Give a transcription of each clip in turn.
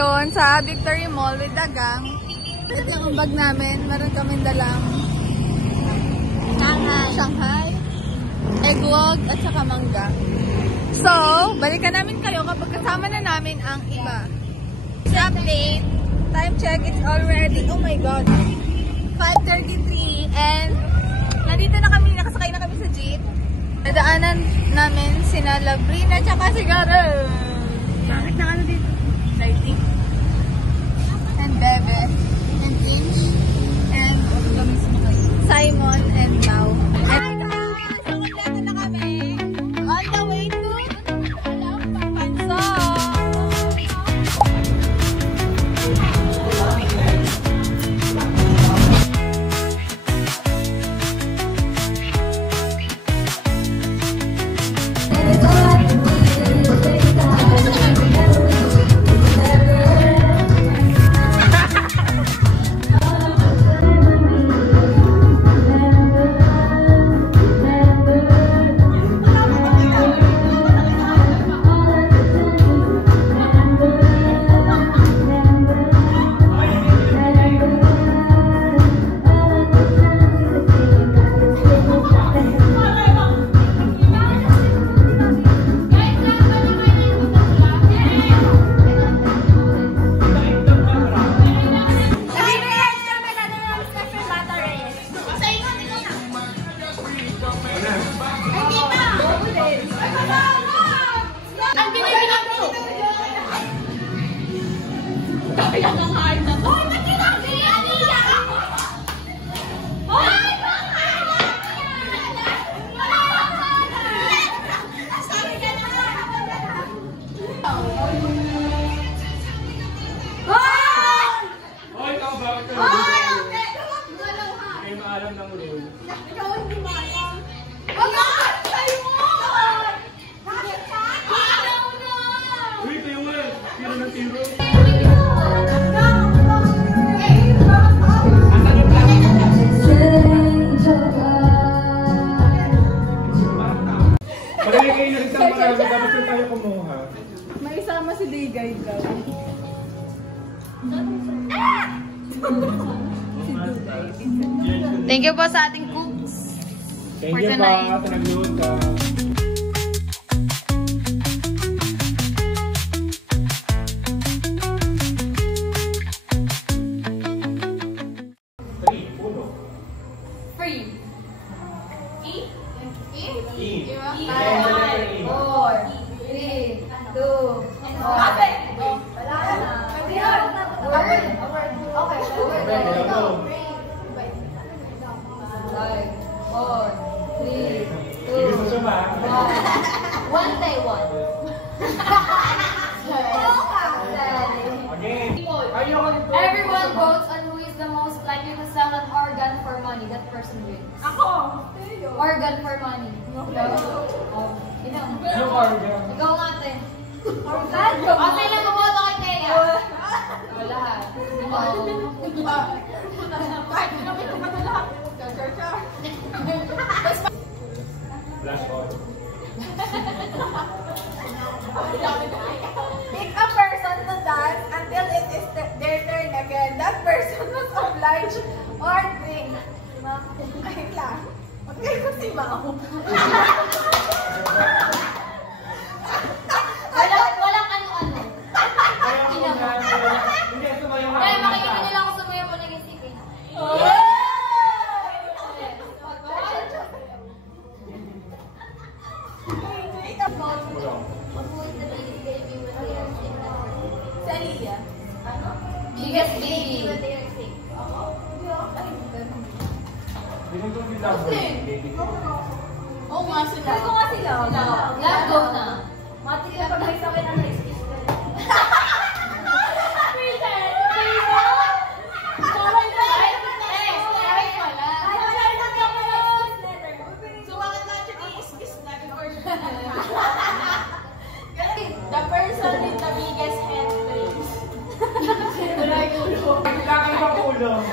ngayon sa Victory Mall with the gang. Ito yung bag namin. Meron kaming dalang Shanghai, eggwog, at saka mangga. So, balikan namin kayo kapag kasama na namin ang iba. Update. Time check, it's already, oh my god, 5:33 and nandito na kami, nakasakay na kami sa jeep. Nadaanan namin sina Labrina at saka si Garel. Bakit na ano dito? Lighting. And Bebe. And Inch. And Simon and Mau. Hi guys! So, kompleto na kami. On the way to Panso. May isama si Day Guide daw. Thank you po sa ating cooks. Thank you po sa nagluto. One day one. Everyone votes on who is the most likely to sell an organ for money. That person wins. Ako! Organ for money. Ano organ? Ikaw natin. Organ? Okay lang bumoto kay Thea. O lahat. Kahit kami naman na lahat. Flash on. Pick a person to dance until it is their turn again. That person must oblige or drink. Kahit lang. Magkaya ko si Mau. Walang ano-ano. Hindi, sumayo ka. Kaya makikita nila ako sumayo po naging sige. Salia. Biggest baby. Binigyan ko sila. Oo nga sila. Sabi ko nga sila. Last go na. Mati ka pag may sakit na na-excuse ka. The person with the biggest head, please. Wala yung ulo. Kailangan yung ulo.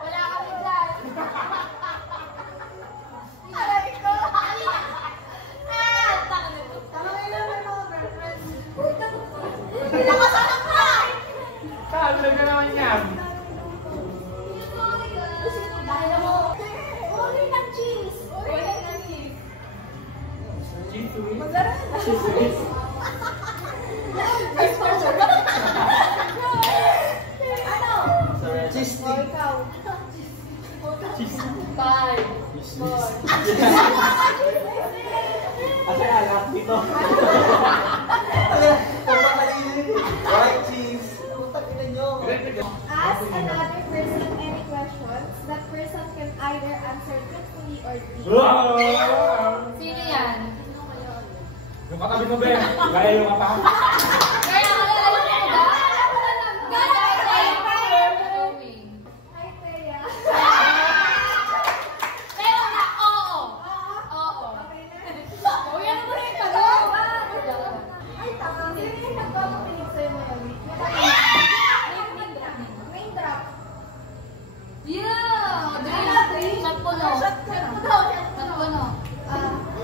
Wala kami dyan. Aray naman yan. Cheese whiz? Cheese whiz? Cheese stick. Cheese. Five. Asa alak dito? White cheese. Ask another person any questions. That person can either answer truthfully or not. Wow! Sino yan? Yung katabi mo, Ben. Kaya yung apa? Kaya alam mo ba? Gaya. Hi, Thea. Pero na, oo. Oo. Okay na? O, yan mo rin tanong. Ay, tama. Sino yung nagpapapinig sa'yo ngayon? Name drop. Yeah! Shot po no. Shot po no.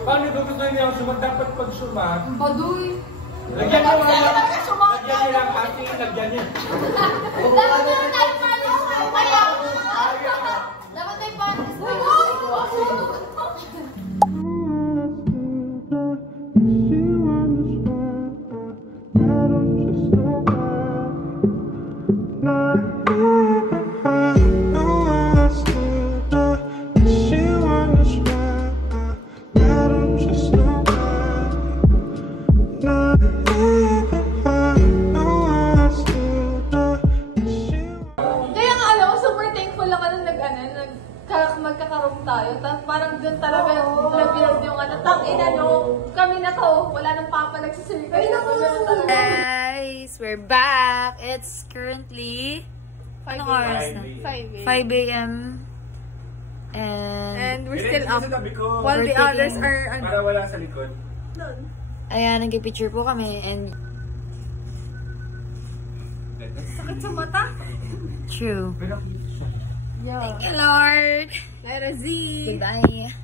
Paano ba gusto niya dapat pag sumat? Baduy. Lagyan mo lang. Lagyan niyo lang ate. Lagyan niyo. Dapat yung type pa niyo. Dapat tayo pa. Kaya nga alam ko, super thankful ako nung magkakaroon tayo. Parang doon talaga na-build yung tangina no, kami na to, wala nang papa nagsisilika. Guys, we're back. It's currently, anong oras na? 5 a.m. And we're still up. While the others are, Para wala sa likod. ayan, nag-picture po kami and sakit sa mata. True. Thank you, Lord. Let us see. Goodbye.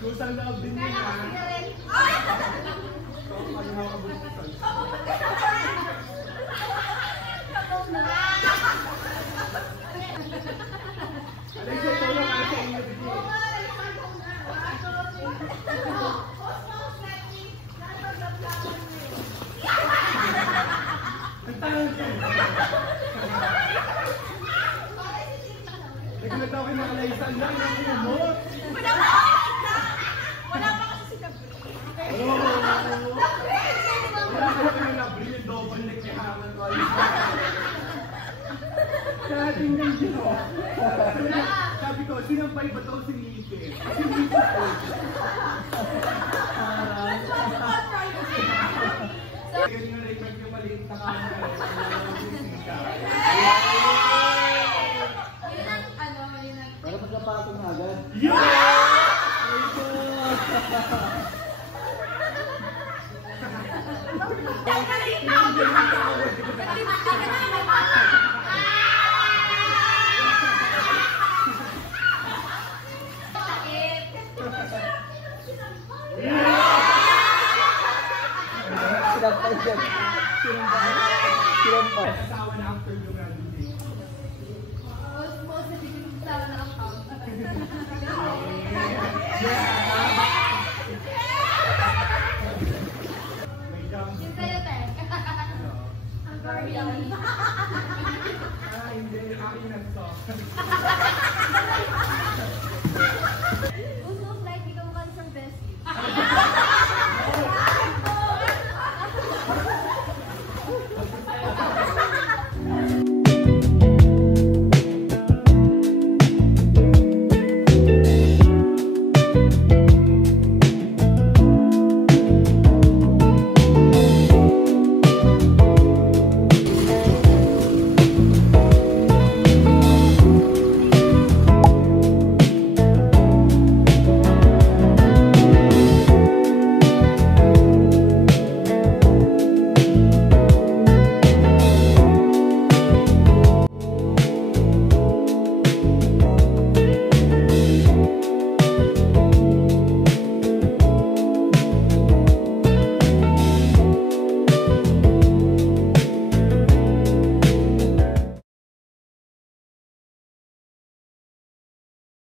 Kusang loob din niya. Alexa, ito lang ang sa inyo din. Ang tanong ka. Nagkakatawa kayo ng Alexa. Ang lang ang umot. Wala pa kasi si Gabriel. Wala ka lang nabri yung double neck ni Haman. Karating ng Gino. Sabi ko, sinampay ba ito si Lipe? Si Lipe po. Yan yung record yung maliit na camera. Para magkapatong agad. Sinampay siya. Sinampay. Asawa na after yung graduation. May jump. Hindi, akin na to.